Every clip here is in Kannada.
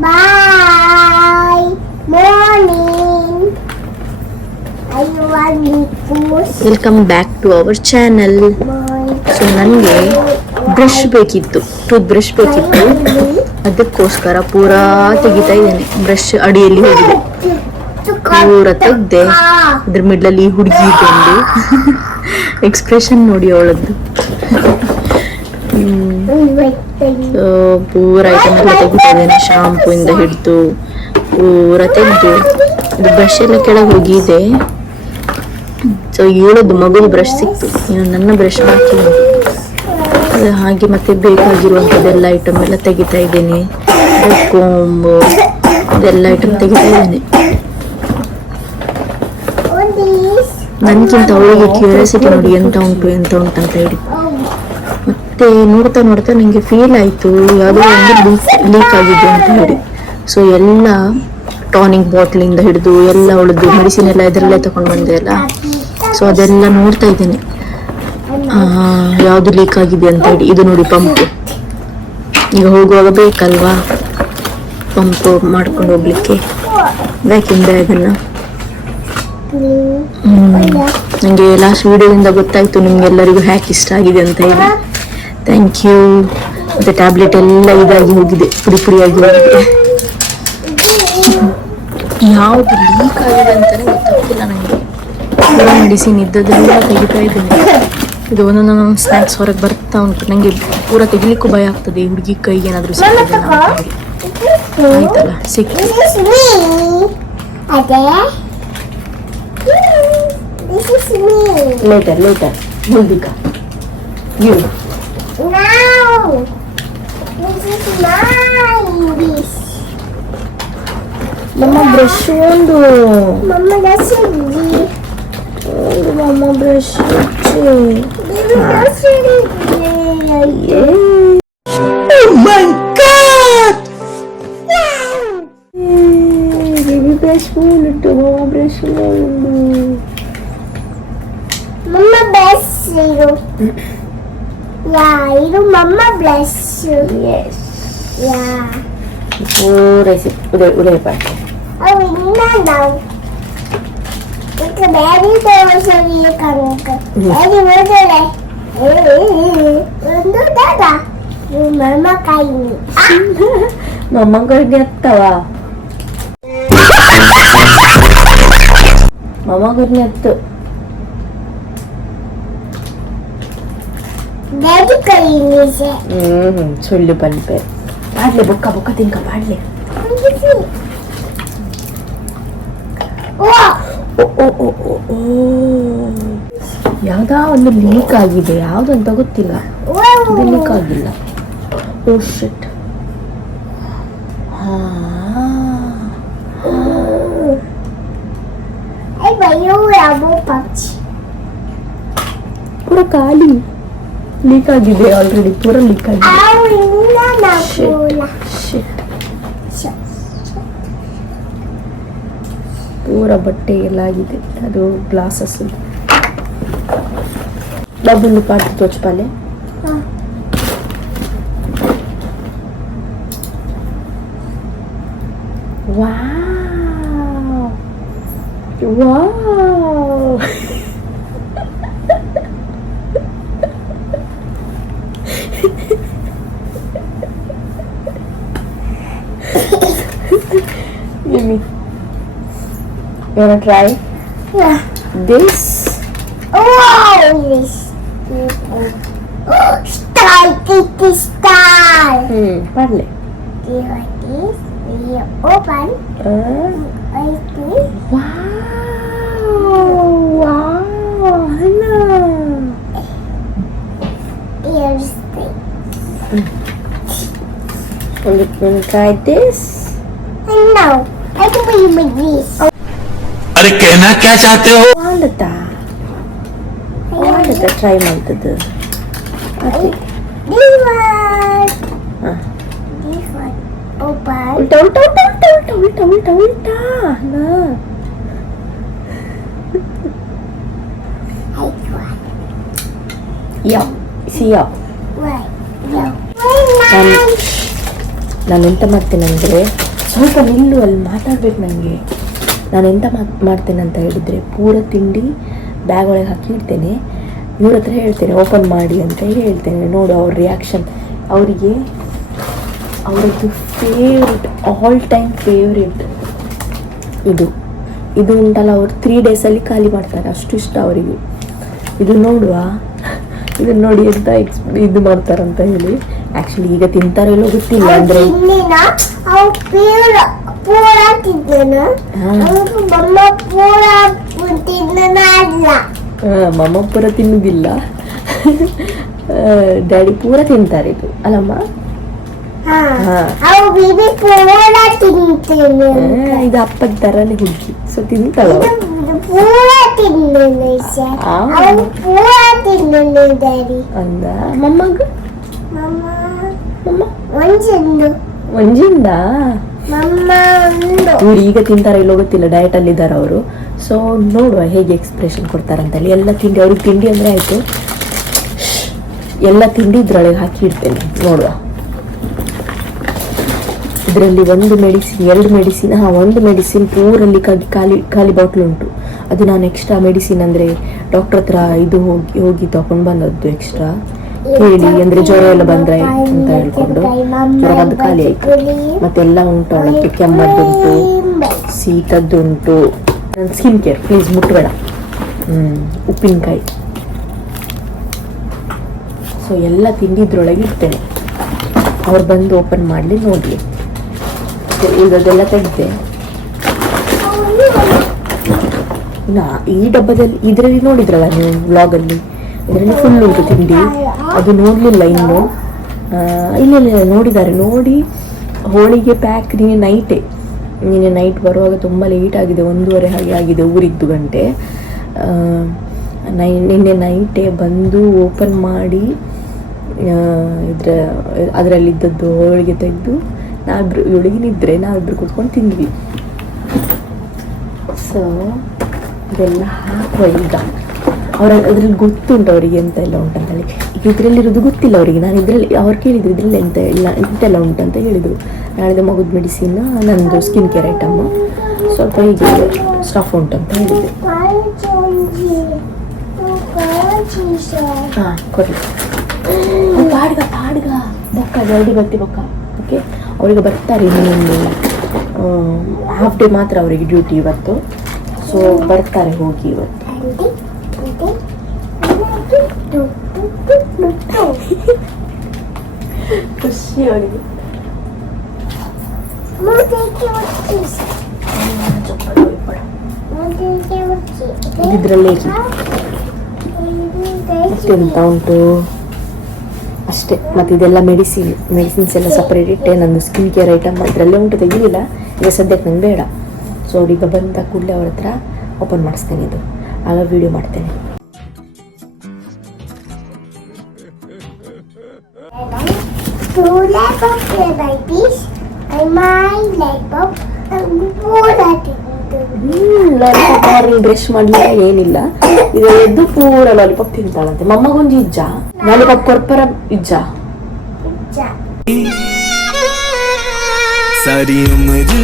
Bye. Morning. Welcome back to our channel. So ನನಗೆ ಬ್ರಷ್ ಬೇಕಿತ್ತು, ಟೂತ್ ಬ್ರಷ್ ಬೇಕಿತ್ತು. ಅದಕ್ಕೋಸ್ಕರ ಪೂರಾ ತೆಗಿತಾ ಇದ್ದೇನೆ. ಬ್ರಷ್ ಅಡಿಯಲ್ಲಿ ಹೋಗಿದೆ, ಪೂರಾ ತೆಗ್ದೆ. ಅದ್ರ ಮಿಡ್ಲಲ್ಲಿ ಹುಡುಗಿ ಇದ್ದಂದು ಎಕ್ಸ್ಪ್ರೆಷನ್ ನೋಡಿ ಅವಳದ್ದು. ಸೊ ಪೂರ ಐಟಮ್ ಎಲ್ಲ ತೆಗಿತಾ ಇದ್ದೇನೆ, ಶಾಂಪೂ ಇಂದ ಹಿಡಿದು ಪೂರ ತೆಗೆದು. ಇದು ಬ್ರಷ್ ಎಲ್ಲ ಕೆಳಗೆ ಹೋಗಿದೆ. ಸೊ ಹೇಳೋದು ಮಗುದು ಬ್ರಷ್ ಸಿಕ್ತು, ಇನ್ನು ನನ್ನ ಬ್ರಷ್ ಬಾಕಿ ಉಂಟು. ಹಾಗೆ ಮತ್ತೆ ಬೇಕಾಗಿರುವಂಥದ್ದೆಲ್ಲ ಐಟಮ್ ಎಲ್ಲ ತೆಗಿತಾ ಇದ್ದೇನೆ. ಕೋಂಬು ಅದೆಲ್ಲ ಐಟಮ್ ತೆಗಿತಾ ಇದ್ದೇನೆ. ನನಗಿಂತ ಅವಳಿಗೆ ಕ್ಯೂರಿಯಾಸಿಟಿ ನೋಡಿ ಎಂತ ಉಂಟು ಅಂತ ಹೇಳಿ. ಮತ್ತೆ ನೋಡ್ತಾ ನೋಡ್ತಾ ನನಗೆ ಫೀಲ್ ಆಯಿತು ಯಾವುದೋ ಒಂದು ಲೀಕ್ ಆಗಿದೆ ಅಂತ ಹೇಳಿ. ಸೊ ಎಲ್ಲ ಟಾನಿಕ್ ಬಾಟ್ಲಿಂದ ಹಿಡಿದು ಎಲ್ಲ ಅವಳದ್ದು ಮೆಡಿಸಿನ್ ಎಲ್ಲ ಇದರಲ್ಲೇ ತಗೊಂಡು ಬಂದೆ ಅಲ್ಲ. ಸೊ ಅದೆಲ್ಲ ನೋಡ್ತಾ ಇದ್ದೇನೆ ಯಾವುದು ಲೀಕ್ ಆಗಿದೆ ಅಂತ ಹೇಳಿ. ಇದು ನೋಡಿ ಪಂಪ್, ಈಗ ಹೋಗುವಾಗ ಬೇಕಲ್ವಾ ಪಂಪ್ ಮಾಡ್ಕೊಂಡು ಹೋಗ್ಲಿಕ್ಕೆ ವ್ಯಾಕ್ಯೂಮ್ ಬ್ಯಾಗನ್ನು. ನನಗೆ ಲಾಸ್ಟ್ ವಿಡಿಯೋದಿಂದ ಗೊತ್ತಾಯ್ತು ನಿಮ್ಗೆಲ್ಲರಿಗೂ ಹ್ಯಾಕ್ ಇಷ್ಟ ಆಗಿದೆ ಅಂತ ಹೇಳಿ. Thank you. ಮತ್ತೆ ಟ್ಯಾಬ್ಲೆಟ್ ಎಲ್ಲ ಇದಾಗಿ ಹೋಗಿದೆ, ಪುಡಿಯಾಗಿ ಹೋಗಿದೆ. ಯಾವುದು ಲೀಕ್ ಆಗಿದೆ ಅಂತಲೇ ಗೊತ್ತಾಗ್ತಿಲ್ಲ ನನಗೆ. ಪೂರ ಮೆಡಿಸಿನ್ ಇದ್ದದೆಲ್ಲ ತೆಗಿತಾ ಇದ್ದೇನೆ. ಇದು ಒಂದೊಂದು ನಮ್ಮ ಸ್ನ್ಯಾಕ್ಸ್ ಹೊರಗೆ ಬರ್ತಾ ಉಂಟು. ನನಗೆ ಪೂರ ತೆಗಿಲಿಕ್ಕೂ ಭಯ ಆಗ್ತದೆ, ಈ ಹುಡುಗಿ ಕೈಗೆ ಏನಾದರೂ ಸಿಗ್ತದೆ ಆಯ್ತಲ್ಲ. ಸಿಕ್ತು. ಲೇಟರ್ ಮುಲ್ದಿಕ ಯು ಮಮ್ಮ ಬ್ರಷ್ ಒಂದು ಮಮ್ಮ ಬ್ರಷ್ ಬೇಬಿ ಬ್ರಷ್ ಉಂಟು. ಮಮ್ಮ ಬ್ರಷ್ ಉಂಟು. Mama bless you. Yeah, you Mama bless you. Yes. Yeah. Udah pakai. Oh, ini now. Itu baby terus dia kangen. Jadi boleh. Untuk dada. Mama kain. Mama kerja Mama kerja Daddy kain sih. ಸುಳ್ಳು ಬಲ್ಪೆ ಬಾಡ್ಲೆ ಬೊಕ್ಕ ತಿನ್ಕ ಬಾಡ್ಲೆ. ಯಾವ್ದಾ ಒಂದು ಲೀಕ್ ಆಗಿದೆ, ಯಾವ್ದಂತ ಗೊತ್ತಿಲ್ಲ. ಇದು ಲೀಕ್ ಆಗಿಲ್ಲ. ಓ ಶಿಟ್. ಪೂರ ಖಾಲಿ ಲೀಕ್ ಆಗಿದೆ, ಆಲ್ರೆಡಿ ಪೂರ ಲೀಕ್ ಆಗಿದೆ. ಪೂರ ಬಟ್ಟೆ ಎಲ್ಲ ಆಗಿದೆ. ಅದು ಗ್ಲಾಸಸ್ ಡಬ್ಬುಲ್ಲು ಪಾಟಿ ತೋಚ್ಪಾಲೆ. Wow Give me. You wanna try? Yeah. This? Oh, yes. Style, it is style. Parle. Like this. We open. Like this. Wow, Hannah. Here's Want to try this? No, I can be with this. अरे कहना क्या चाहते हो? वालता try ಮಾಡ್ತದ್ದು. This one. This one. Open. ಉಲ್ಟಾ. ನಾ. Yup. See yup. Right. No. ನಾನು ಎಂತ ಮಾಡ್ತೇನೆ ಅಂದರೆ ಸ್ವಲ್ಪ ನಿಲ್ಲು, ಅಲ್ಲಿ ಮಾತಾಡ್ಬೇಕು ನನಗೆ. ನಾನು ಎಂತ ಮಾಡ್ತೇನೆ ಅಂತ ಹೇಳಿದರೆ, ಪೂರ ತಿಂಡಿ ಬ್ಯಾಗ್ ಒಳಗೆ ಹಾಕಿ ಇಡ್ತೇನೆ. ಇವ್ರ ಹತ್ರ ಹೇಳ್ತೇನೆ ಓಪನ್ ಮಾಡಿ ಅಂತ ಹೇಳ್ತೇನೆ. ನೋಡು ಅವ್ರ ರಿಯಾಕ್ಷನ್. ಅವರಿಗೆ ಅವರದ್ದು ಫೇವ್ರೆಟ್, ಆಲ್ ಟೈಮ್ ಫೇವ್ರೆಟ್ ಇದು ಉಂಟಲ್ಲ. ಅವರು 3 ಡೇಸಲ್ಲಿ ಖಾಲಿ ಮಾಡ್ತಾರೆ, ಅಷ್ಟು ಇಷ್ಟ ಅವರಿಗೆ. ಇದು ನೋಡುವ, ಇದನ್ನ ನೋಡಿ ಎಂತ ಇದು ಮಾಡ್ತಾರಂತ ಹೇಳಿ. ಆ್ಯಕ್ಚುಲಿ ಈಗ ತಿಂತಾರೆಲ್ಲೋ ಗೊತ್ತಿಲ್ಲ. ಅಂದರೆ ಮಮ್ಮ ಪೂರ ತಿನ್ನುವುದಿಲ್ಲ, ಡ್ಯಾಡಿ ಪೂರ ತಿಂತಾರೆ ಇದು ಅಲ್ಲಮ್ಮ. ಇದು ಅಪ್ಪದ ತರನೇ ಹುಡುಗಿ, ಸೊ ತಿಂತಾಳ ಅಂದ ಮಮ್ಮಗ. ಒಂಜಿಂದ ಇವ್ರು ಈಗ ತಿಂತಾರ ಇಲ್ಲೋ ಗೊತ್ತಿಲ್ಲ, ಡಯಟ್ ಅಲ್ಲಿ ಇದ್ದಾರೆ ಅವರು. ಸೊ ನೋಡುವ ಹೇಗೆ ಎಕ್ಸ್ಪ್ರೆಷನ್ ಕೊಡ್ತಾರಂತೇಳಿ. ಎಲ್ಲ ತಿಂಡಿ ಅವ್ರಿಗೆ ತಿಂಡಿ ಅಂದ್ರೆ ಆಯ್ತು, ಎಲ್ಲ ತಿಂಡಿ ಇದ್ರೊಳಗೆ ಹಾಕಿ ಇಡ್ತೇನೆ. ನೋಡುವ, ಇದರಲ್ಲಿ 1 ಮೆಡಿಸಿನ್ 2 ಮೆಡಿಸಿನ್, ಒಂದು ಮೆಡಿಸಿನ್ ಪೂರಲ್ಲಿ ಖಾಲಿ ಬಾಟ್ಲ್ ಉಂಟು. ಅದು ನಾನು ಎಕ್ಸ್ಟ್ರಾ ಮೆಡಿಸಿನ್ ಅಂದರೆ ಡಾಕ್ಟರ್ ಹತ್ರ ಇದು ಹೋಗಿ ತಗೊಂಡು ಬಂದದ್ದು ಎಕ್ಸ್ಟ್ರಾ ಹೇಳಿ, ಅಂದರೆ ಜ್ವರ ಎಲ್ಲ ಬಂದ್ರೆ ಅಂತ ಹೇಳ್ಕೊಂಡು. ಜ್ವರ ಬಂದು ಖಾಲಿ ಆಯಿತು. ಮತ್ತೆಲ್ಲ ಉಂಟು ಅವಳಕ್ಕೆ, ಕೆಮ್ಮದ್ದುಂಟು, ಶೀತದ್ದುಂಟು. ನನ್ನ ಸ್ಕಿನ್ ಕೇರ್ ಪ್ಲೀಸ್ ಮುಟ್ಟಬೇಡ. ಉಪ್ಪಿನಕಾಯಿ. ಸೊ ಎಲ್ಲ ತಿಂಡಿ ಇದ್ರೊಳಗೆ ಇಡ್ತೇನೆ. ಅವ್ರು ಬಂದು ಓಪನ್ ಮಾಡಲಿ ನೋಡಲಿ. ಈಗ ಅದೆಲ್ಲ ತೆಗೆದೆ. ಈ ಡಬ್ಬದಲ್ಲಿ ಇದರಲ್ಲಿ ನೋಡಿದ್ರಲ್ಲ ನೀವು ವ್ಲಾಗಲ್ಲಿ, ಇದರಲ್ಲಿ ಫುಲ್ ಉಂಟು ತಿಂಡಿ. ಅದು ನೋಡಲಿಲ್ಲ ಇನ್ನು. ಇಲ್ಲ ನೋಡಿದ್ದಾರೆ. ನೋಡಿ ಹೋಳಿಗೆ ಪ್ಯಾಕ್ ನೀನೆ ನೈಟ್ ಬರುವಾಗ ತುಂಬ ಲೇಟ್ ಆಗಿದೆ, 1:30 ಹಾಗೆ ಆಗಿದೆ ಊರಿದ್ದು ಗಂಟೆ. ನಿನ್ನೆ ನೈಟೇ ಬಂದು ಓಪನ್ ಮಾಡಿ ಅದರಲ್ಲಿದ್ದದ್ದು ಹೋಳಿಗೆ ತೆಗೆದು ಇವಳಿಗೆ ನಿದ್ರೆ ನಾವಿಬ್ರು ಕೂತ್ಕೊಂಡು ತಿಂದ್ವಿ. ಸೊ ಇದೆಲ್ಲ ಹಾಕುವ ಈಗ. ಅದ್ರಲ್ಲಿ ಗೊತ್ತುಂಟು ಅವರಿಗೆ ಎಂತ ಎಲ್ಲ ಉಂಟಂತೇಳಿ. ಈಗ ಇದರಲ್ಲಿರೋದು ಗೊತ್ತಿಲ್ಲ ಅವರಿಗೆ. ನಾನು ಅವ್ರು ಕೇಳಿದ್ರು ಇದರಲ್ಲಿ ಎಂತೆಲ್ಲ ಉಂಟಂತ ಹೇಳಿದರು. ನಾಳಿದ್ದು ಮಗುದ ಮೆಡಿಸಿನ್, ನಂದು ಸ್ಕಿನ್ ಕೇರ್ ಐಟಮ್ ಸ್ವಲ್ಪ ಹೀಗೆ ಸ್ಟಫ್ ಉಂಟಂತ ಹೇಳಿದೆ. ಹಾಂ ಕೊಡಿ. ಪಾಡ್ಗ ಬೊಕ್ಕ ಜಲ್ದಿ ಬರ್ತಿ ಬೊಕ್ಕ. ಓಕೆ, ಅವರಿಗೆ ಬರ್ತಾರೆ ಇನ್ನೊಂದು ಹಾಫ್ ಡೇ ಮಾತ್ರ ಅವರಿಗೆ ಡ್ಯೂಟಿ ಇವತ್ತು. ಸೊ ಬರ್ತಾರೆ ಹೋಗಿ ಇವತ್ತು. ಖುಷಿ ಅವರಿಗೆ. ಇದರಲ್ಲೇ ಎಂತ ಉಂಟು ಅಷ್ಟೇ. ಮತ್ತು ಇದೆಲ್ಲ ಮೆಡಿಸಿನ್ಸ್ ಎಲ್ಲ ಸಪ್ರೇಟ್ ಇಟ್ಟೆ. ನಂದು ಸ್ಕಿನ್ ಕೇರ್ ಐಟಮ್ ಇದರಲ್ಲೇ ಉಂಟು, ತೆಗಿಲಿಲ್ಲ ಈಗ ಸದ್ಯಕ್ಕೆ ನಂಗೆ ಬೇಡ. ಸೊ ಅವ್ರೀಗ ಬಂದ ಕೂಡಲೇ ಅವ್ರ ಹತ್ರ ಓಪನ್ ಮಾಡಿಸ್ತೇನೆ, ಇದು ಆಗ ವಿಡಿಯೋ ಮಾಡ್ತೇನೆ. ಬ್ರಷ್ ಮಾಡಲಿಲ್ಲ ಏನಿಲ್ಲ, ಇದು ಎದ್ದು ಪೂರ ಲಾಲಿಪಾಪ್ ತಿಂತಾಳಂತೆ. ಮಮ್ಮಗೊಂದು ಇಜ್ಜ ಲಾಲಿಪಾಪ್ ಕೊರ್ಪರ ಇಜ್ಜ. सारी उम्र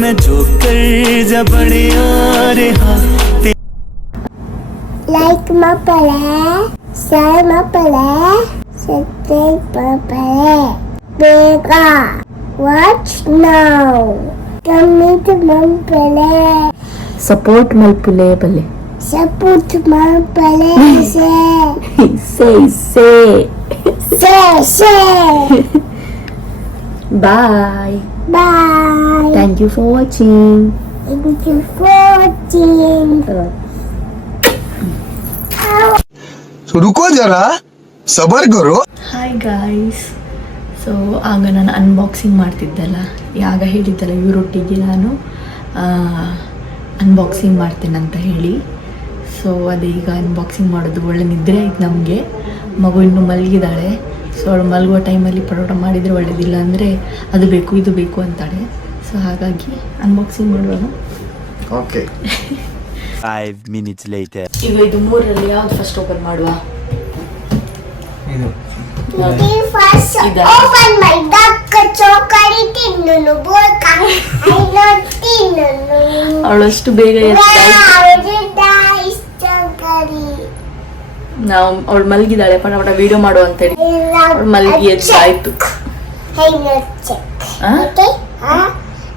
में जो कर जबड़े और like mapale, share mapale, subscribe mapale, bega, watch now, comment mapale, support ಮಲ್ಪುಲೆ ಬಲ್ಲೆ, support mapale, say. Bye. Bye. Thank you for watching. Thank you for watching. तो रुको जरा सबर करो. Hi guys. ಸೊ ಆಗ ನಾನು ಅನ್ಬಾಕ್ಸಿಂಗ್ ಮಾಡ್ತಿದ್ದಲ್ಲ, ಆಗ ಹೇಳಿದ್ದಲ್ಲ ಇವರೊಟ್ಟಿಗೆ ನಾನು ಅನ್ಬಾಕ್ಸಿಂಗ್ ಮಾಡ್ತೇನಂತ ಹೇಳಿ. ಸೊ ಅದೇ ಈಗ ಅನ್ಬಾಕ್ಸಿಂಗ್ ಮಾಡೋದು. ಒಳ್ಳೆ ನಿದ್ರೆ ಆಯ್ತು ನಮಗೆ. ಮಗು ಇನ್ನೂ ಮಲಗಿದ್ದಾಳೆ. ಸೊ ಅವಳು ಮಲಗುವ ಟೈಮಲ್ಲಿ ಪರೋಟ ಮಾಡಿದರೆ ಒಳ್ಳೆಯದಿಲ್ಲ, ಅಂದರೆ ಅದು ಬೇಕು ಇದು ಬೇಕು ಅಂತಾಳೆ. ಸೊ ಹಾಗಾಗಿ ಅನ್ಬಾಕ್ಸಿಂಗ್ ಮಾಡುವಾಗ ಓಕೆ. 5 minutes later. ಈಗ ಇದು 3ರಲ್ಲಿ ಯಾವ್ದು ಫಸ್ಟ್ ಓಪನ್ ಮಾಡುವ? ಇದು First ಇದ Open my duck chocolate ತಿನ್ನು ಬೋಕ I not ತಿನ್ನು ಅವಳಷ್ಟು ಬೇಗ ಎದ್ದಾಯ್ತು. ನಾವು ಅವಳು ಮಲಗಿದಾಳೆ, ಪಟ ಪಟ ವಿಡಿಯೋ ಮಾಡು ಅಂತ ಹೇಳಿ ಅವಳು ಮಲಗಿ ಎದ್ದಾಯ್ತು. I not check. ಆ? Okay?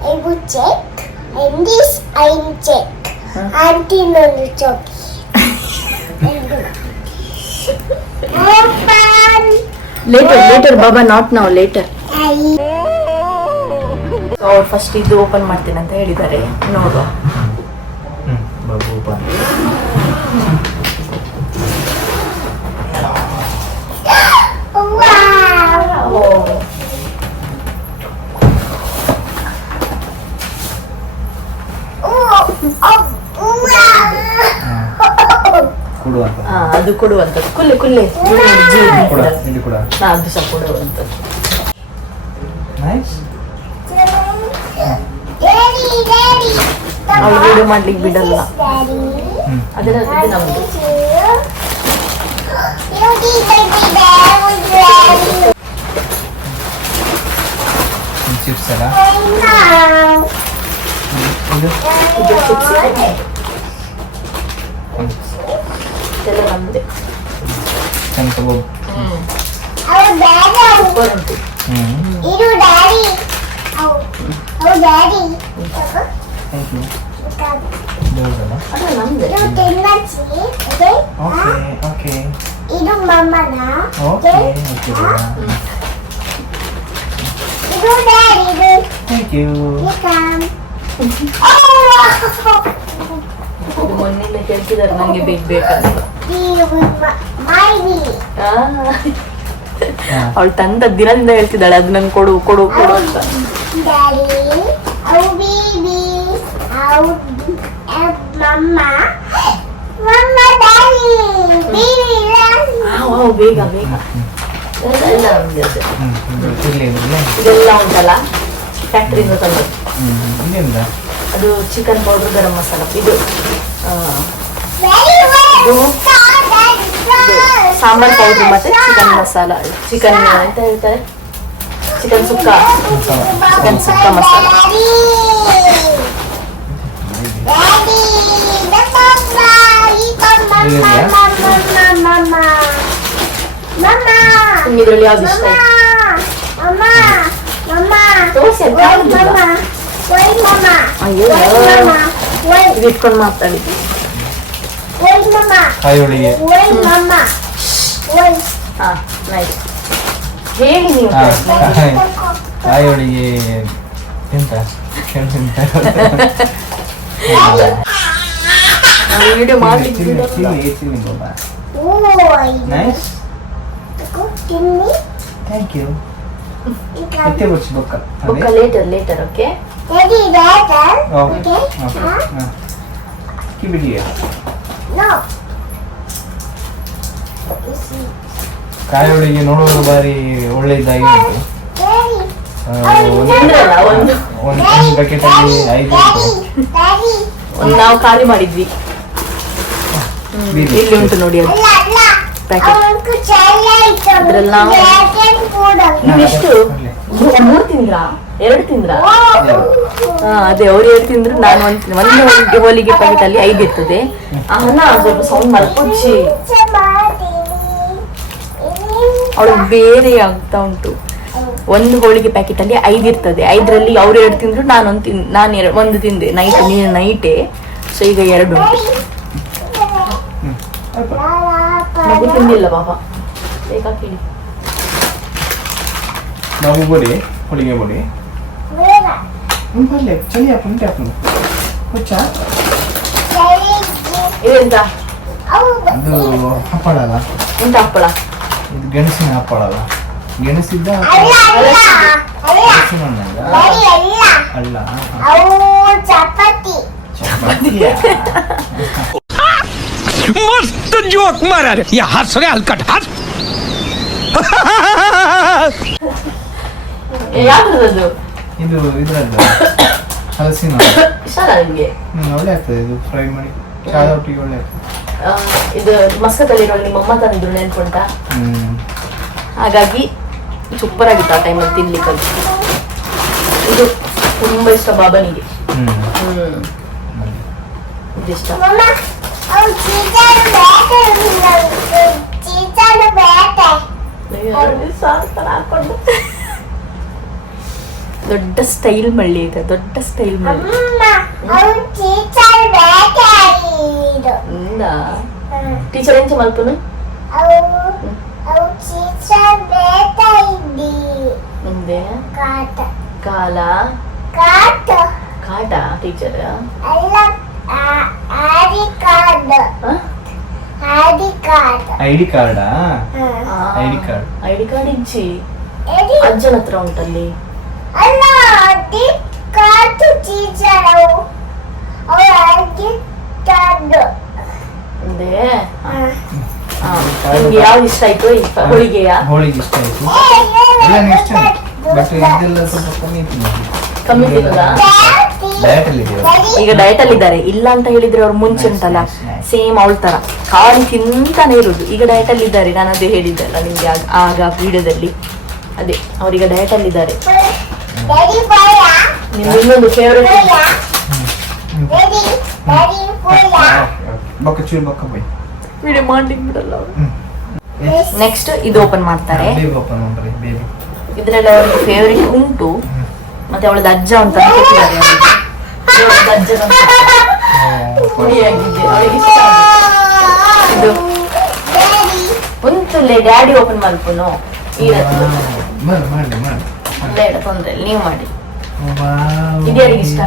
I will check. And this I check. Auntie no check. Open. Later ಬಾಬಾ, ನಾಟ್ ನಾವು ಲೇಟರ್. I. ಅವ್ರು ಫಸ್ಟ್ ಇದು ಓಪನ್ ಮಾಡ್ತೀನಿ ಅಂತ ಹೇಳಿದ್ದಾರೆ, ನೋಡುವ. ಬಾಬು ಓಪನ್. Wow. ಕೊಡುವಂತ. ಅದು ಕೊಡುವಂಥದ್ದು ಕುಲ್ಲೆ ಕುಲ್ಲೆ ಕೊಡ ಇಲ್ಲಿ ಕೊಡ. ಅದು ಸಹ ಕೊಡುವಂಥದ್ದು. ನೈಸ್. Daddy. ಅವ್ಳು ವಿಡಿಯೋ ಮಾಡ್ಲಿಕ್ಕೆ ಬಿಡಲ್ಲ. Daddy. ಅದೆಲ್ಲ ಇದು ನಮ್ದು. ಚಿಪ್ಸ್ ಅಲ್ಲ ಇದು ಚಿಪ್ಸ್ ಇದೆಲ್ಲ ನಮ್ದೆ. ಚೆಂದ ತಗೋ. ಸೂಪರ್ ಉಂಟು. Thank you. ದೊಡ್ಡದಲ್ಲ. ಅದು ನಮ್ದೆ. ಓಕೆ ಇದು ಮಮ್ಮನ ಓಕೆ ಓಕೆ ಇದು ಡ್ಯಾಡಿ ಥ್ಯಾಂಕ್ ಯು. ಇದು ಮೊನ್ನೆಲ್ಲ ಕೇಳ್ತಿದ್ದಾರೆ ನಂಗೆ ಬೇಕಂತ. ಅವಳು ತಂದ ದಿನದಿಂದ ಹೇಳ್ತಿದ್ದಾಳೆ ಅದು ನಂಗೆ ಕೊಡು ಕೊಡು ಕೊಡು ಅಂತ. ಬೇಗ ಬೇಗ ಎಲ್ಲ ನಮ್ಗೆ ಅದು. ಇದೆಲ್ಲ ಉಂಟಲ್ಲ ಫ್ಯಾಕ್ಟ್ರಿಯಿಂದ ತಂದದ್ದು. ಅದು ಚಿಕನ್ ಪೌಡರ್, ಗರಂ ಮಸಾಲ, ಇದು ಸಾಂಬಾರ್ ಪೌಡರ್ ಮತ್ತೆ ಚಿಕನ್ ಮಸಾಲ, ಚಿಕನ್ ಎಂತ ಹೇಳ್ತಾರೆ, ಚಿಕನ್ ಸುಕ್ಕ ಮಸಾಲ. ನಿಮ್ಗೆ ಇದ್ರಲ್ಲಿ ಯಾವ್ದು ಇಷ್ಟ ಆಯ್ತು? ತೋರಿಸಿ ಅಂತ ಯಾವ್ದಿಲ್ಲ. ಅಯ್ಯೋ ಇದು ಇಟ್ಕೊಂಡು ಮಾತಾಡಿದ್ವಿ. ಕಾಯಿ ಹೋಳಿಗೆ. ಹಾ ನೈಸ್. ಹೇಳಿ ನೀವು. ಕಾಯಿ ಹೋಳಿಗೆ ಎಂತ ವಿಡಿಯೋ ಮಾಡ್ಲಿಕ್ಕೆ ನೈಸ್. Thank you. ಮತ್ತೆ ಬರ್ಸಿ ಬೊಕ್ಕ ಬುಕ್ಕ ಲೇಟರ್ ಓಕೆ. ಕಿಬಿಡಿಯ ಕಾಯಿ ಹೋಳಿಗೆ ನೋಡುವಾಗ ಬಾರಿ ಒಳ್ಳೆದಾಗಿ ಉಂಟು. ಒಂದು ಬಕೆಟ್ ಅಲ್ಲಿ 5 ಉಂಟು. ನಾವು ಖಾಲಿ ಮಾಡಿದ್ವಿ. ಇಲ್ಲಿ ಉಂಟು ನೋಡಿ ಅದು ಪ್ಯಾಕೆಟ್. ಅದ್ರಲ್ಲಿ ನಾವು ನೀವು ಎಷ್ಟು 3 ತಿಂದ್ರಾ 2 ತಿಂದ್ರಾ? ಅದೇ ಅವ್ರು 2 ತಿಂದ್ರು, ನಾನು ಒಂದು ಹೋಳಿಗೆ ಪ್ಯಾಕೆಟ್ ಅಲ್ಲಿ 5 ಇರ್ತದೆ. ಅನ್ನ ಸ್ವಲ್ಪ ಸೌಂಡ್ ಮಲ್ಕೊಚ್ಚಿ ಅವಳು ಬೇರೆ ಆಗ್ತಾ ಉಂಟು. ಒಂದು ಹೋಳಿಗೆ ಪ್ಯಾಕೆಟ್ ಅಲ್ಲಿ 5 ಇರ್ತದೆ. 5ರಲ್ಲಿ ಅವ್ರು 2 ತಿಂದ್ರು, ನಾನು ಒಂದು ತಿಂದೆ ನೈಟೇ. ಸೊ ಈಗ 2 ಉಂಟು. ಮಗು ತಿಂದಿಲ್ಲ ಬಾಬಾ, ಬೇಕಾ ಕೇಳಿ. ನಾವು ಬೋಡಿ ಹೋಳಿಗೆ ಬೋಡಿ ಬರಲಿ ಚಳಿ ಹಾಕೊಂಡು ಹಾಕೊಂಡು ಹುಚ್ಚ. ಇದೆಂತ? ಅದು ಹಪ್ಪಳ ಅಲ್ಲ, ಎಂತ ಹಪ್ಪಳ? ಇದು ಗೆಣಸಿನ ಹಪ್ಪಳ ಅಲ್ಲ. ಗೆಣಸಿದ್ದ ಅಲ್ಲ ಚಪಾತಿ. मस्त जोक मारा रे ये हंस रहे हलकट हंस ಯಾವ್ದು? ಇದು ಇದ್ರದ್ದು ಹಲಸಿನ ಇಷ್ಟ ನಿಮ್ಗೆ? ಒಳ್ಳೆ ಆಗ್ತದೆ ಇದು ಫ್ರೈ ಮಾಡಿ ಚಾದ ಒಟ್ಟಿಗೆ ಒಳ್ಳೆ ಆಗ್ತದೆ. ಇದು ಮಸ್ಕತ್ತಲ್ಲಿರೋ ನಿಮ್ಮ ಅಮ್ಮ ತಂದಿದ್ರು ನೆನ್ಪುಂಟಾ? ಹಾಗಾಗಿ ಸೂಪರ್ ಆಗಿತ್ತು ಆ ಟೈಮಲ್ಲಿ ತಿನ್ಲಿಕ್ಕೆ. ಇದು ತುಂಬಾ ಇಷ್ಟ ಬಾಬನಿಗೆ. ಇದಿಷ್ಟ. ಮಮ್ಮ ಅವ್ರು ಚೀಚಾನು ಬೇಟೆ ಹಾಕೊಂಡು ದೊಡ್ಡ ಸ್ಟೈಲ್ ಮಳ್ಳಿ ಇದೆ, ದೊಡ್ಡ ಸ್ಟೈಲ್ ಮಳ್ಳಿ. ಅಮ್ಮ ಅವ್ರು ಚೀಚಾನು ಬೇಟೆ ಆಡಿದ್ರು. ಟೀಚರ್ ಎಂಚ ಮಲ್ಪನು ಅವ್ರು ಚೀಚಾನು ಬೇಟೆ ಇದ್ದಿ ಮುಂದೆ ಕಾಟ ಕಾಲ ಕಾಟ ಕಾಟ ಟೀಚರ್ ಅಲ್ಲ ಆಡಿ ಕಾರ್ಡ್ ಆಡಿ ಕಾರ್ಡ್ ಐಡಿ ಕಾರ್ಡಾ? ಐಡಿ ಕಾರ್ಡ್ ಇಜ್ಜಿ ಎಡಿ ಅಜ್ಜನ ಹತ್ರ ಉಂಟಲ್ಲಿ. ಅಲ್ಲ ಆಡಿ ಕಾರ್ಡ್ ಟೀಚರ್ ಅವ್ರು ಆಡಿ ಕಾರ್ಡ್ ಮುಂದೆ ನಿಮ್ಗೆ ಯಾವ್ದು ಇಷ್ಟ ಆಯ್ತು? ಹೋಳಿಗೆಯಾ? ಹೋಳಿಗೆ ಇಷ್ಟ ಆಯ್ತು. ಎಲ್ಲ ಇಷ್ಟ ಆಯ್ತು. ಬಟ್ ಇದೆಲ್ಲ ಸ್ವಲ್ಪ ಕಮ್ಮಿ ತಿನ್ನೋದು. ಕಮ್ಮಿ ತಿನ್ನೋದಾ? ಡಯಟ್ ಅಲ್ಲಿ ಇದೆಯಾ? ಈಗ ಡಯಟ್ ಅಲ್ಲಿ ಇದ್ದಾರೆ. ಇಲ್ಲ ಅಂತ ಹೇಳಿದ್ರೆ ಅವ್ರು ಮುಂಚೆ ಉಂಟಲ್ಲ ಸೇಮ್ ಅವಳ ತರ ಖಾಲಿ ತಿಂತಾನೆ ಇರುದು. ಈಗ ಡಯಟ್ ಅಲ್ಲಿ ಇದ್ದಾರೆ. ನಾನು ಅದೇ ಹೇಳಿದ್ದೆಲ್ಲ ನಿಮ್ಗೆ ಆಗ ವಿಡಿಯೋದಲ್ಲಿ. ಅದೇ ಅವ್ರೀಗ ಡಯಟ್ ಅಲ್ಲಿ ಇದ್ದಾರೆ. ಡ್ಯಾಡಿ ಬಾಯ ನಿಮ್ಗೆ ಇನ್ನೊಂದು ಫೇವ್ರೆಟ್ ಡ್ಯಾಡಿ ಡ್ಯಾಡಿ ಬಾಯ ಬೊಕ್ಕ ಚೂರು ಬೊಕ್ಕ ಬೈ. ವಿಡಿಯೋ ಮಾಡ್ಲಿಕ್ಕೆ ಬಿಡಲ್ಲ ಅವರು. ನೆಕ್ಸ್ಟ್ ಇದು ಓಪನ್ ಮಾಡ್ತಾರೆ. ಬೇಬಿ ಓಪನ್ ಮಾಡ್ರಿ ಬೇಬಿ. ಇದ್ರಲ್ಲಿ ಅವ್ರಿಗೆ ಫೇವ್ರೆಟ್ ಉಂಟು. ಮತ್ತೆ ಅವಳದ ಅಜ್ಜ ಅಂತ ಕೊಟ್ಟಿದ್ದಾರೆ. ಅವಳದ ಅಜ್ಜನ ಪುಡಿಯಾಗಿದ್ದೆ ಅವಳಿಗೆ ಇಷ್ಟ ಆಗುತ್ತೆ. ಇದು ಉಂಟುಲೆ ಡ್ಯಾಡಿ ಓಪನ್ ಮಾಡ್ಕೊನು ಮಾಡಿ ಮಾಡಿ ಮಾಡಿ. ಬೇಡ ತೊಂದ್ರೆ ಇಲ್ಲ, ನೀವು ಮಾಡಿ. ಇದು ಯಾರಿಗೆ ಇಷ್ಟ?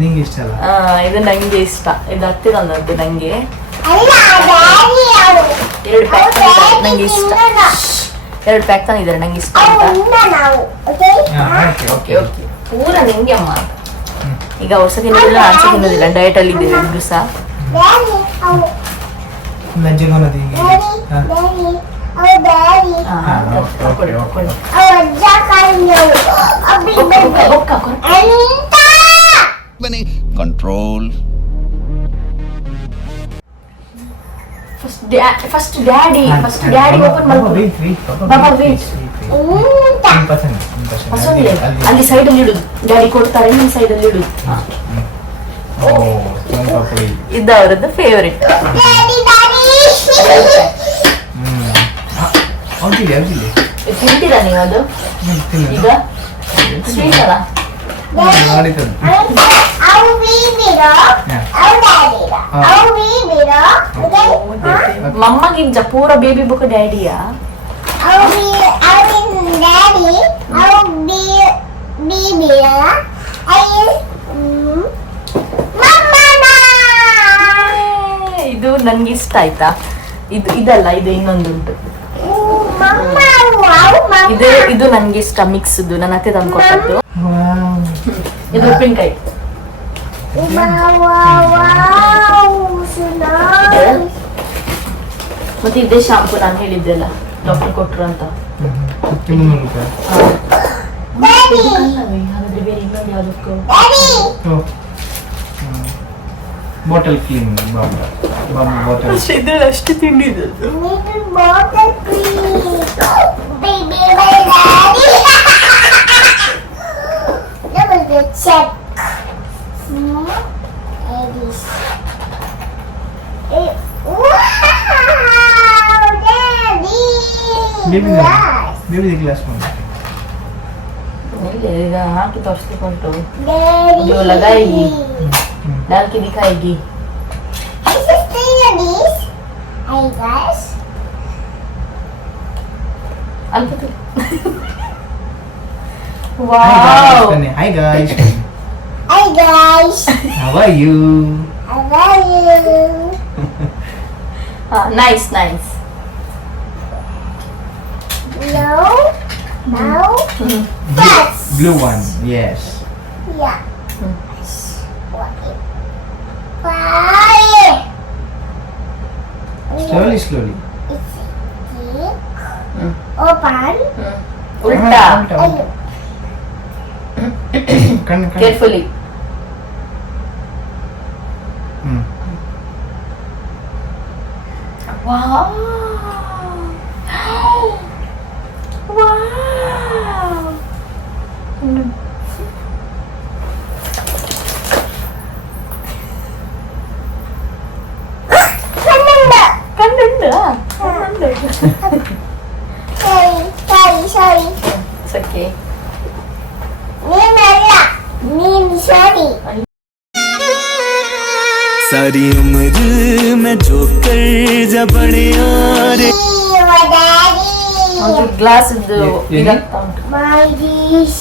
ನಿಂಗೆ ಇಷ್ಟ ಅಲ್ಲ? ಇದು ನಂಗೆ ಇಷ್ಟ. ಇದು ಹತ್ತಿ ತಂದದ್ದು ನಂಗೆ. ಅಲ್ಲ ಡ್ಯಾಡಿ ಅವರು 2 ಪ್ಯಾಕ್ ನಂಗೆ ಇಷ್ಟ. 2 ಪ್ಯಾಕ್ ತಂದಿದ್ದಾರೆ ನಂಗೆ ಇಷ್ಟ ಅಂತ. ನಾವು ಓಕೆ ಓಕೆ ಓಕೆ ಪೂರ ನಿಂಗೆ ಅಮ್ಮ. ಈಗ ವರ್ಷ ತಿನ್ನೋದಿಲ್ಲ, ಆಚೆ ತಿನ್ನೋದಿಲ್ಲ, ಡಯಟ್ ಅಲ್ಲಿ ಇದ್ದೇವೆ ಇಬ್ರು ಸಹ. ಡ್ಯಾಡಿ ಅವರು ನಂಜಿಗೋನದಿ ಹೀಗೆ. ಡ್ಯಾಡಿ ಡ್ಯಾಡಿ ಅವ್ರು ಡ್ಯಾಡಿ ಅವ್ರ ಅಜ್ಜ ಕಾಲಿನವರು ಅಬ್ಬಿ ಅಂತ कंट्रोल ಫಸ್ಟ್ ಡ್ಯಾಡಿ ಓಪನ್ ಮಾಡ್ಕೊಂಡು ಬಾಬಾ ವೇಟ್ ಅಲ್ಲಿ ಸೈಡ್ ಅಲ್ಲಿ ಇಡುದು. ಡ್ಯಾಡಿ ಕೊಡ್ತಾರೆ, ನಿಮ್ಮ ಸೈಡ್ ಅಲ್ಲಿ ಇಡುದು. ಇದ್ದ ಅವರದ್ದು ಫೇವರಿಟ್. ಡ್ಯಾಡಿ ಡ್ಯಾಡಿ ತಿಂತೀರಾ ನೀವು ಅದು? ಈಗ ಸ್ವೀಟ್ ಅಲ್ಲ? ಅವ್ರು ಬೀಬಿರೋ ಅವ್ರು ಡ್ಯಾಡಿರೋ ಅವ್ರು ಬೀಬಿರೋ ಮಮ್ಮಗಿಂಜ ಪೂರ ಬೇಬಿ ಬುಕ್ ಡ್ಯಾಡಿಯಾ? ಅವ್ರು ಡ್ಯಾಡಿ ಅವ್ರು ಬೀಬಿರೋ ಇದು ನನ್ಗೆ ಇಷ್ಟ ಆಯ್ತಾ? ಇದಲ್ಲ, ಇದು ಇನ್ನೊಂದುಂಟು. ಇದು ನನ್ಗೆ ಇಷ್ಟ. ಮಿಕ್ಸ್ ನನ್ನ ಅತ್ತೆ ತಂದು ಕೊಟ್ಟದ್ದು. ಇದು ಉಪ್ಪಿನಕಾಯಿ. ಮತ್ತೆ ಇದೇ ಶಾಂಪು ನಾನು ಹೇಳಿದ್ದೆಲ್ಲ ಡಾಕ್ಟರ್ ಕೊಟ್ರು ಅಂತ. ಹಾಗಾದ್ರೆ ಬೇರೆ ಇನ್ನೊಂದು ಯಾವ್ದಕ್ಕೂ ಬಾಟಲ್ ಕ್ಲೀನ್ ಬಾಟಲ್ ಇದ್ರಲ್ಲಿ ಅಷ್ಟು ತಿಂಡಿ ಇದೆ. check. ಬೇಬಿ ಗ್ಲಾಸ್ ಈಗ ಹಾಕಿ ತೋರಿಸ್ಲಿಕ್ಕುಂಟು. जो लगाएगी डाल के दिखाएगी. Hi guys. Wow. Hi guys. Hi guys. How are you? How are you? Nice, nice. No. Yes. Blue one. Yes. Yeah. Fire. Slowly. It's open. Ulta. Kan. Carefully. Wow. Wow. sorry. सारी उम्र मैं जो कर जा बड़े यारे Your daddy. ಒಂದು ಗ್ಲಾಸ್ ಇದ್ದು ಏ- ಏನಿ? ಇದಾಗ್ತಾ ಉಂಟು. My dish.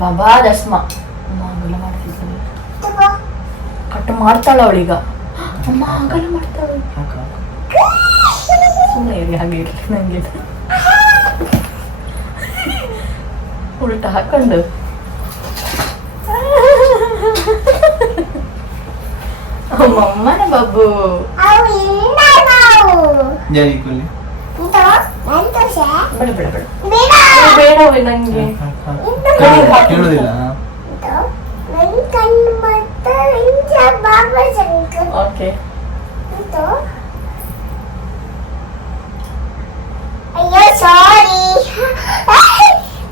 ಬಾಬಾ ದಸ್ಮ ಅಮ್ಮ ಮಾಡ್ತಿದ್ದಾಳೆ, ಕಟ್ ಮಾಡ್ತಾಳ ಅವಳೀಗ. ಅಮ್ಮ ಆಗಲ್ಲ ಮಾಡ್ತಾಳೆ. ಸುಮ್ಮನೆ ಇರಿ, ಹಾಗೆ ಇರ್ಲಿ ನಂಗೆ ಉಲ್ಟ ಹಾಕೊಂಡು ಅಮ್ಮನ ಬಾಬು. ಅವು ಇಲ್ಲ ನಾವು. ಜಾರಿ ಕೊಲ್ಲಿ ಇದು ನಂದು ಸಹ. ಬೇಡ ಬೇಡ ಬೇಡ ಬೇಡ. ಬೇಡವೇ ನಂಗೆ. ಕೇಳೋದಿಲ್ಲ. ಇದು ನನ್ನ ಕಣ್ಣು ಮತ್ತು ಇಂಚ ಬಾಬಾ ಶಂಕರ್. ಓಕೆ ಇದು ಅಯ್ಯೋ ಸಾರಿ.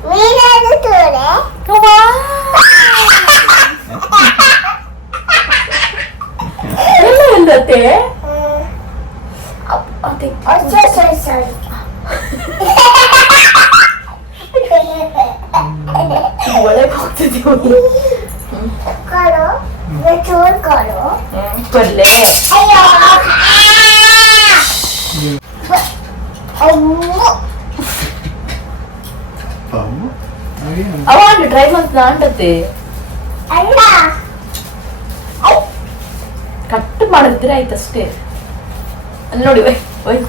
ಮೀನಾದು ತೋರೆ. ಎಲ್ಲ ಎಂದತ್ತೆ ಅದೇ ಸಾರಿ ಸಾರಿ. ಒಳಗೆ ಹೋಗ್ತಿದ್ದೀವಿ. ಕಾಳು ಚೋರ್ ಕಾಳು. ಬರ್ಲೆ ಅಯ್ಯೋ ಅಯ್ಯೋ ಪಾವು ಅವೇನು? ಅವಾಗ ಟ್ರೈ ಮಾಡ್ತಾ ಅಂಟತ್ತೆ. ಅಲ್ಲ ಕಟ್ ಮಾಡಿದ್ರೆ ಆಯ್ತಷ್ಟೇ. ಅಲ್ಲಿ ನೋಡಿ ಒಯ್ ಒಯ್.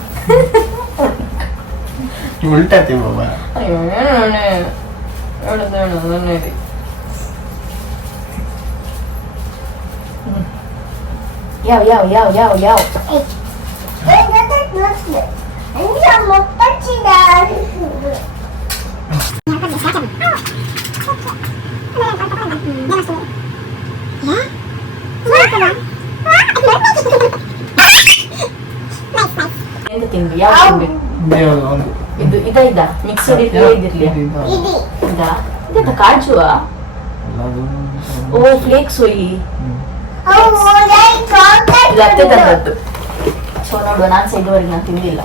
ಉಲ್ಟಾತೆ ಬಾಬಾ. ಅಯ್ಯೋ ಹೇಳುದು ಹೇಳುದು ರೀ. ಯಾವ ಯಾವ ಯಾವ ಯಾವ ಯಾವ ಎಂದು ತಿನ್ರಿ, ಯಾವ ತಿನ್ಬೇಕು? ಯಾವ್ದು ಒಂದು? ಇದು ಇದ ಮಿಕ್ಸಡ್ ಇದಿರ್ಲಿ ಇದು. ಇದ ಕಾಜುವ ಎಲ್ಲದು. ಓ ಫ್ಲೇಕ್ಸ್ ಒಯ್ಯಿ. ಹ್ಮ್. ಇದು ಅತ್ತೆ ತಂದದ್ದು. ಸೊ ನೋಡುವ, ನಾನು ಸಹ ಇದುವರೆಗೆ ನಾನು ತಿಂದಿಲ್ಲ.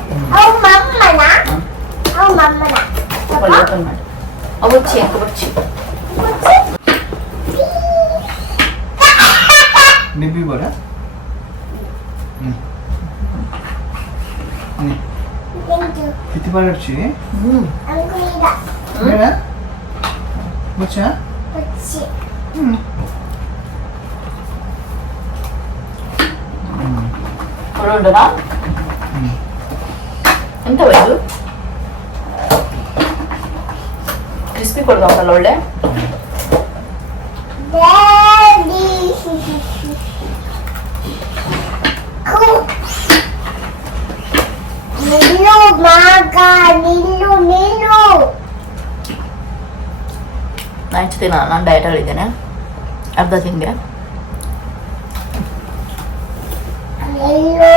ಓಪನ್ ಮಾಡಿ ಅವಚ್ಚಿ ಅಂಕ ಬಚ್ಚಿ. ನಿಬ್ಬಿ ಬರ. ಕಿತ್ತಿ ಬಾರಡ್ಚಿ ಬೇಡ ಮುಚ್ಚ. ಹೊರಡೋಣ. ಎಂತ ಇದು ಕ್ರಿಸ್ಪಿ ಕೊಡ್ತಾವಲ್ಲ ಒಳ್ಳೆ. ನಿಲ್ಲು ಮಗ, ನಿಲ್ಲು ನಿಲ್ಲು. ನಾನು ಹೆಚ್ಚುತ್ತೀನಿ, ನಾನು ಡಯಟ್ ಹೇಳಿದ್ದೇನೆ. ಅರ್ಧ ತಿಂದೆ. ನಿಲ್ಲು.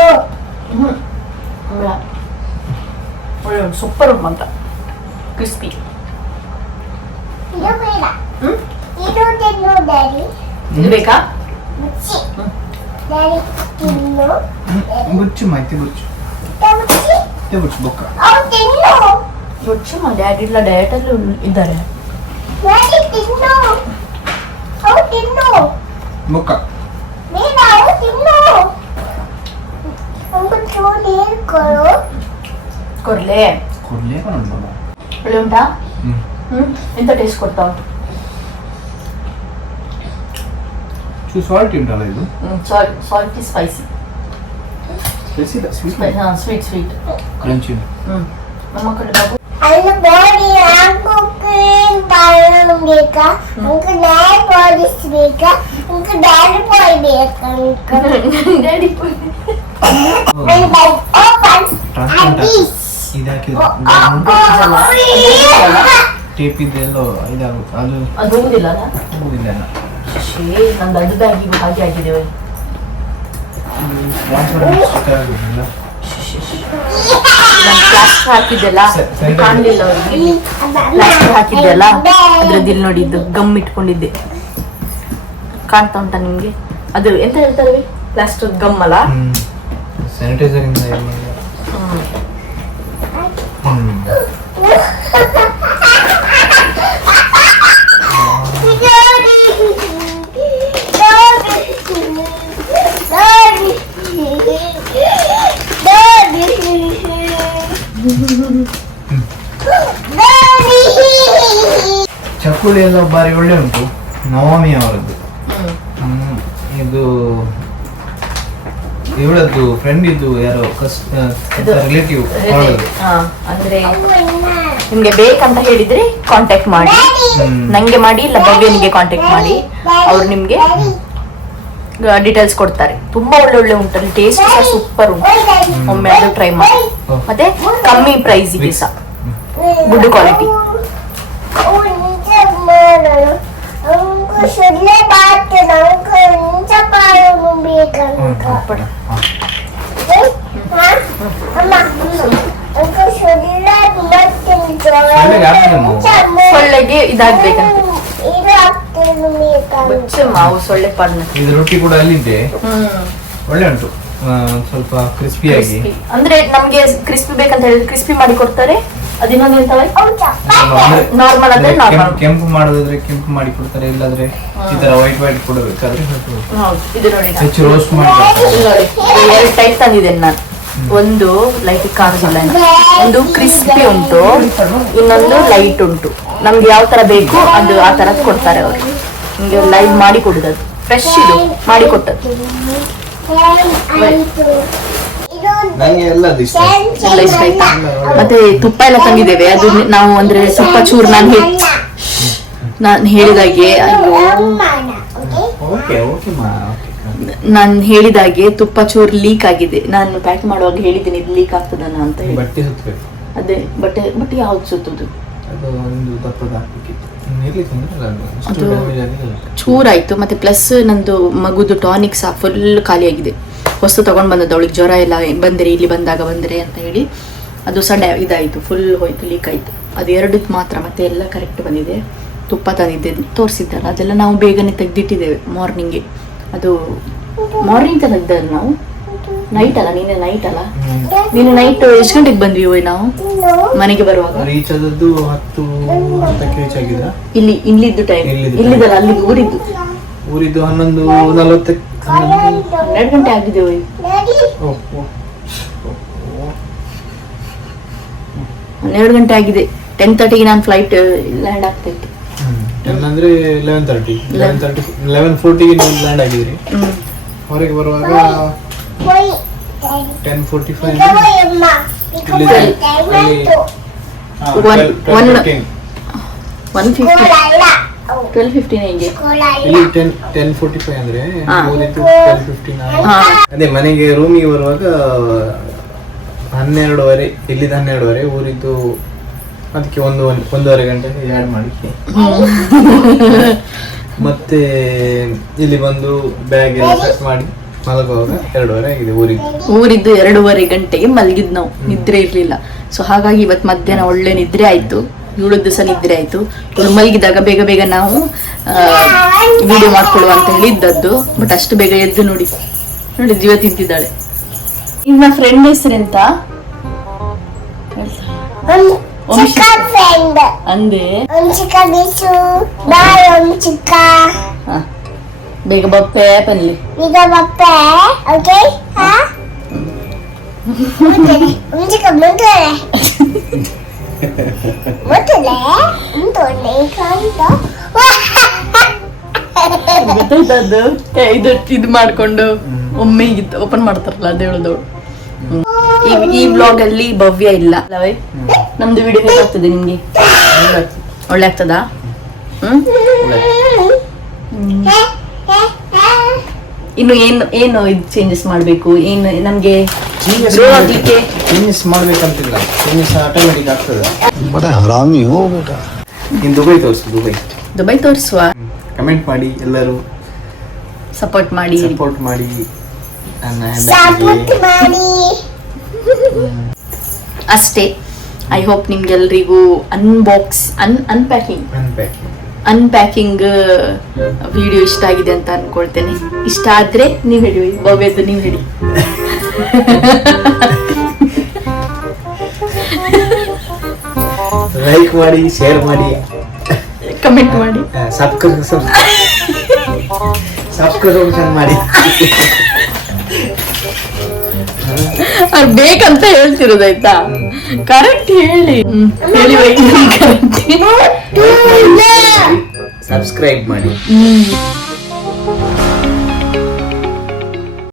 ಒಳ್ಳೆ ಸೂಪರ್ ಉಂಟು ಅಂತ ಕ್ರಿಸ್ಪಿ. ಇದು ಬೇಡ. ಹ್ಮ್ ಇದು ತಿನ್ನು ಡ್ಯಾಡಿ. ಇದು ಬೇಕಾ? ಮುಚ್ಚಿ. ಡ್ಯಾಡಿ ತಿನ್ನು. ಬುಚ್ಚು ಮಾಹಿತಿ ಬುಚ್ಚು ಮುಚ್ಚಿ. ಬುಚ್ಚು ಬೊಕ್ಕ. ಅವು ತಿನ್ನು. ಹೆಚ್ಚು ಡ್ಯಾಡಿ ಇಲ್ಲ, ಡಯಟ್ ಅಲ್ಲಿ ಇದ್ದಾರೆ. ಡ್ಯಾಡಿ ತಿನ್ನು. ಅವು ತಿನ್ನು. ಬೊಕ್ಕ. ಬೇಡ, ಅವು ತಿನ್ನು. ಒಂದು ಚೂರು ನೀರು ಕೊಡು. ಕೊಡ್ಲೆ ಕೊಡ್ಲೇ ಕಣ್ ಬಾಬಾ. ಒಳ್ಳೆ ಉಂಟಾ? ಹ್ಮ್. ಎಂತ ಟೇಸ್ಟ್ ಕೊಡ್ತಾ ಉಂಟು? ಸಾಲ್ಟ್ ಉಂಟಲ್ಲ ಇದು. Salty spicy. Sweet sweet crunchy. ನಮ್ಮ ಕಡೆ ಬಾಬು ಅಲ್ಲಿ ಬಾಡಿ ಹಾಕೋಕೆ ಬಾಳೆ ಬೇಕಾ? ಅಂಕ ಡ್ಯಾಡಿ ಬಾಡಿಸ್ ಬೇಕಾ? ಅಂಕ ಡ್ಯಾಡಿ ಬಾಯ್ ಬೇಕಾ? Daddy And like open and this. ಇದಾಕಿದ್ರೆ ಟೇಪ್ ಇದೆಲ್ಲೋ ಇದಾಗು ಅದು ಅದು ಹೋಗುದಿಲ್ಲ ಅಲ್ಲ? ಹೋಗುದಿಲ್ಲ. ಶೇ, ನಂದು ಅಡ್ಡ ಬ್ಯಾಗಿಗೂ ಹಾಗೆ ಆಗಿದ್ದೇವೆ. ಪ್ಲಾಸ್ಟರ್ ಹಾಕಿದ್ದೆಲ್ಲ ಕಾಣಲಿಲ್ಲ ಅವ್ರಿಗೆ. ಪ್ಲಾಸ್ಟರ್ ಹಾಕಿದ್ದೆಲ್ಲ ಅದ್ರದ್ದು ನೋಡಿ, ಇದು ಗಮ್ ಇಟ್ಕೊಂಡಿದ್ದೆ. ಕಾಣ್ತಾ ಉಂಟಾ ನಿಮ್ಗೆ? ಅದು ಎಂತ ಹೇಳ್ತಾರೆ, ಪ್ಲಾಸ್ಟರ್ ಗಮ್ ಅಲ್ಲ? ಸ್ಯಾನಿಟೈಸರ್ ಇಂದ ಚಕ್ಕುಳಿ ಎಲ್ಲ ಬಾರಿ ಒಳ್ಳೆ ಉಂಟು. ನವಮಿ ಅವರದ್ದು. ಇದು ಇವಳದ್ದು ಫ್ರೆಂಡ್ ಇದ್ದು ಯಾರೋ ರಿಲೇಟಿವ್. ಅಂದ್ರೆ ನಿಮ್ಗೆ ಬೇಕಂತ ಹೇಳಿದ್ರೆ ಕಾಂಟ್ಯಾಕ್ಟ್ ಮಾಡಿ, ನಂಗೆ ಮಾಡಿ ಇಲ್ಲ ಭವ್ಯನಿಗೆ ಕಾಂಟ್ಯಾಕ್ಟ್ ಮಾಡಿ, ಅವ್ರು ನಿಮ್ಗೆ ಡೀಟೇಲ್ಸ್ ಕೊಡ್ತಾರೆ. ತುಂಬಾ ಒಳ್ಳೆ ಒಳ್ಳೆ ಉಂಟಲ್ಲಿ, ಟೇಸ್ಟ್ ಸಹ ಸೂಪರ್ ಉಂಟು. ಒಮ್ಮೆ ಅದು ಟ್ರೈ ಮಾಡಿ. ಮತ್ತೆ ಕಮ್ಮಿ ಪ್ರೈಸಿಗೆ ಸಹ ಗುಡ್ ಕ್ವಾಲಿಟಿ. ಸೊಳ್ಳೆಗೆ ಇದಾಗ್ಬೇಕಂತ ಮಾವು ಸೊಳ್ಳೆ ಪಾಡ್ನ. ಇದು ರೊಟ್ಟಿ ಕೂಡ ಅಲ್ಲಿದೆ, ಒಳ್ಳೆ ಉಂಟು. ಸ್ವಲ್ಪ ಕ್ರಿಸ್ಪಿಯಾಗಿ, ಅಂದ್ರೆ ನಮ್ಗೆ ಕ್ರಿಸ್ಪಿ ಬೇಕಂತ ಹೇಳಿದ್ರೆ ಕ್ರಿಸ್ಪಿ ಮಾಡಿ ಕೊಡ್ತಾರೆ. ಅದಿನ್ನೊಂದು ಎಂತವೆ ನಾರ್ಮಲ್ ಅಂದ್ರೆ ನಾರ್ಮಲ್. ಕೆಂಪು ಮಾಡೋದಾದ್ರೆ ಕೆಂಪು ಮಾಡಿ ಕೊಡ್ತಾರೆ, ಇಲ್ಲಾದ್ರೆ ಈ ತರ ವೈಟ್ ವೈಟ್ ಕೊಡಬೇಕಾದ್ರೆ ಇದು ನೋಡಿ ಹೆಚ್ಚು ರೋಸ್ಟ್ ಮಾಡಿ ನೋಡಿ. 2 ಟೈಪ್ ತಂದಿದ್ದೇನೆ ನಾನು. ಒಂದು ಲೈಟ್ ಕಾಣಿಸಿಲ್ಲ, ಒಂದು ಕ್ರಿಸ್ಪಿ ಉಂಟು, ಇನ್ನೊಂದು ಲೈಟ್ ಉಂಟು. ನಮ್ಗೆ ಯಾವ ತರ ಬೇಕು ಅದು ಆ ತರ ಕೊಡ್ತಾರೆ ಅವರು. ನಿಮ್ಗೆ ಲೈವ್ ಮಾಡಿ ಕೊಡುದು, ಅದು ಫ್ರೆಶ್ ಇದು ಮಾಡಿ ಕೊಟ್ಟದ್ದು. ನಂಗೆ ಎಲ್ಲ ಇಷ್ಟ ಆಯ್ತಾ? ಮತ್ತೆ ತುಪ್ಪ ಎಲ್ಲ ತಂದಿದ್ದೇವೆ. ಅದು ನಾವು ಅಂದ್ರೆ ತುಪ್ಪ ಚೂರು ನಾನು ಹೇಳಿದಾಗೆ, ಅಯ್ಯೋ ನಾನು ಹೇಳಿದಾಗೆ ತುಪ್ಪ ಚೂರು ಲೀಕ್ ಆಗಿದೆ. ನಾನು ಪ್ಯಾಕ್ ಮಾಡುವಾಗ ಹೇಳಿದ್ದೀನಿ ಇದು ಲೀಕ್ ಆಗ್ತದನ ಅಂತ ಹೇಳಿ. ಬಟ್ಟೆ ಸುತ್ತಬೇಕು. ಅದೇ ಬಟ್ಟೆ ಯಾವ್ದು ಸುತ್ತುದು? ಅದು ಚೂರಾಯ್ತು. ಮತ್ತೆ ಪ್ಲಸ್ ನಂದು ಮಗುದು ಟಾನಿಕ್ ಸಹ ಫುಲ್ ಖಾಲಿಯಾಗಿದೆ. ಹೊಸ್ತು ತಗೊಂಡ್ ಬಂದದ್ದು, ಅವಳಿಗೆ ಜ್ವರ ಎಲ್ಲ ಬಂದರೆ ಇಲ್ಲಿ ಬಂದಾಗ ಬಂದರೆ ಅಂತ ಹೇಳಿ ಅದು ಸಣ್ಣ ಇದಾಯಿತು, ಫುಲ್ ಹೋಯ್ತು, ಲೀಕ್ ಆಯಿತು. ಅದು 2 ಮಾತ್ರ, ಮತ್ತೆ ಎಲ್ಲ ಕರೆಕ್ಟ್ ಬಂದಿದೆ. ತುಪ್ಪ ತಂದಿದ್ದೆ ತೋರಿಸಿದ್ದಲ್ಲ, ಅದೆಲ್ಲ ನಾವು ಬೇಗನೆ ತೆಗೆದಿಟ್ಟಿದ್ದೇವೆ ಮಾರ್ನಿಂಗ್ಗೆ. ಅದು ಮಾರ್ನಿಂಗ್ ತೆಗೆದಲ್ಲ ನಾವು, ನೈಟ್ ಅಲ್ಲ, ನೀನೆ ನೈಟ್ ಅಲ್ಲ, ನೀನು ನೈಟ್ ಎಷ್ಟು ಗಂಟೆಗೆ ಬಂದ್ವಿ ನಾವು ಮನೆಗೆ ಬರುವಾಗ? ರೀಚ್ ಆದದ್ದು 10:10ಕ್ಕೆ ರೀಚ್ ಆಗಿದ್ದ. ಇಲ್ಲಿದ್ದು ಟೈಮ್ ಇಲ್ಲಿದ್ದಲ್ಲ, ಅಲ್ಲಿದ್ದು ಊರಿದ್ದು 11:40. 12 ಗಂಟೆ ಆಗಿದೆ. 12 ಗಂಟೆ ಆಗಿದೆ. 10:30ಗೆ ನಾನು ಫ್ಲೈಟ್ ಲ್ಯಾಂಡ್ ಆಗ್ತಾ ಇತ್ತು. ಅಂದ್ರೆ 11:40ಗೆ ನೀವು ಲ್ಯಾಂಡ್ ಆಗಿದ್ರಿ. ಹೊರಗೆ ಬರುವಾಗ 10:45. 12:15 ಹೆಂಗೆ ಇಲ್ಲಿ 10:45 ಅಂದ್ರೆ 12:15. ಅದೇ ಮನೆಗೆ ರೂಮಿಗೆ ಬರುವಾಗ 12:30, ಇಲ್ಲಿಂದ 12:30, ಊರಿದ್ದು ಅದಕ್ಕೆ 1.5 ಗಂಟೆ ಆ್ಯಡ್ ಮಾಡಿ ಮತ್ತೆ ಇಲ್ಲಿ ಬಂದು ಬ್ಯಾಗ್ ಎಲ್ಲ ಸೆಟ್ ಮಾಡಿ ಮಲಗುವಾಗ 2:30 ಆಗಿದೆ. ಊರಿದ್ದು 2:30 ಗಂಟೆಗೆ ಮಲಗಿದ್ ನಾವು, ನಿದ್ರೆ ಇರ್ಲಿಲ್ಲ. ಸೊ ಹಾಗಾಗಿ ಇವತ್ತು ಮಧ್ಯಾಹ್ನ ಒಳ್ಳೆ ನಿದ್ರೆ ಆಯ್ತು, 7 ದಿವಸ ನಿದ್ರೆ ಆಯ್ತು. ಮಲಗಿದಾಗ ಬೇಗ ಬೇಗ ನಾವು ವಿಡಿಯೋ ಮಾಡ್ಕೊಳ್ಳುವ ಅಂತ ಹೇಳಿ ಇದ್ದದ್ದು. ಬಟ್ ಅಷ್ಟು ಬೇಗ ಎದ್ದು ನೋಡಿ ಜೀವ ತಿಂತಿದ್ದಾಳೆ. ಇನ್ನ ಫ್ರೆಂಡ್ ಹೆಸರೆಂತ ಅಂದೆ? ಬೇಗ ಬಪ್ಪೆ ಬನ್ನಿ. ಇದು ಮಾಡ್ಕೊಂಡು ಒಮ್ಮೆ ಓಪನ್ ಮಾಡ್ತಾರಲ್ಲ ಅದು ಹೇಳೋದವ್ರು. ಈ ಬ್ಲಾಗ್ ಅಲ್ಲಿ ಭವ್ಯ ಇಲ್ಲ ಅಲ್ಲವೇ? ನಮ್ದು ವಿಡಿಯೋ ಹೇಗಾಗ್ತದೆ ನಿಮ್ಗೆ? ಒಳ್ಳೆ ಆಗ್ತದಾ? ಇನ್ನು ಏನು ಇದು ಚೇಂಜಸ್ ಮಾಡ್ಬೇಕು? ಏನು ನಮ್ಗೆ ಗ್ರೋ ಆಗ್ಲಿಕ್ಕೆ ಚೇಂಜಸ್ ಮಾಡ್ಬೇಕಂತಿಲ್ಲ, ಚೇಂಜಸ್ ಆಟೋಮೆಟಿಕ್ ಆಗ್ತದೆ. ಇನ್ನು ದುಬೈ ತೋರಿಸುವ. ಕಮೆಂಟ್ ಮಾಡಿ, ಎಲ್ಲರೂ ಸಪೋರ್ಟ್ ಮಾಡಿ ಅಷ್ಟೇ. ಐ ಹೋಪ್ ನಿಮ್ಗೆಲ್ರಿಗೂ ಅನ್ಪ್ಯಾಕಿಂಗ್ ವಿಡಿಯೋ ಇಷ್ಟ ಆಗಿದೆ ಅಂತ ಅನ್ಕೊಳ್ತೇನೆ. ಇಷ್ಟ ಆದ್ರೆ ನೀವ್ ಹೇಳಿ, ಭವ್ಯದ್ದು ನೀವ್ ಹೇಳಿ. ಲೈಕ್ ಮಾಡಿ, ಶೇರ್ ಮಾಡಿ, ಕಮೆಂಟ್ ಮಾಡಿ, ಸಬ್ಸ್ಕ್ರಿಪ್ಷನ್ ಮಾಡಿ. ಬೇಕಂತ ಹೇಳ್ತಿರೋದಾಯ್ತಾ? ಕರೆಕ್ಟ್ ಹೇಳಿ ಹೇಳಿ ಮುತ್ತು ಸಬ್ಸ್ಕ್ರೈಬ್ ಮಾಡಿ.